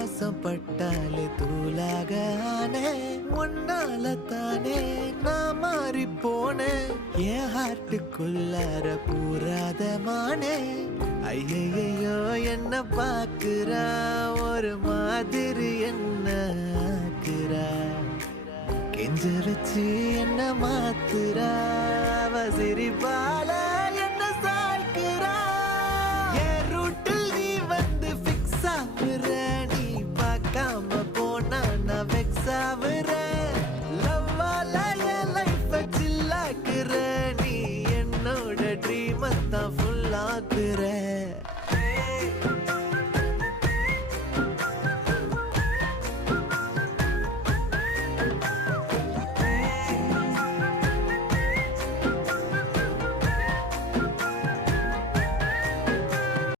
வாசம் பட்டாலே தூளாக ஆனே ஒன்னால தானே நான் மாறி போனேன் என் ஹார்ட்டுக்குள்ளார பூராத மானே ஐயையோ என்ன பாக்குறா ஒரு மாதிரி என்ன ஆக்குறா கெஞ்ச வச்சு என்ன மாத்துறா அவ சிரிப்பால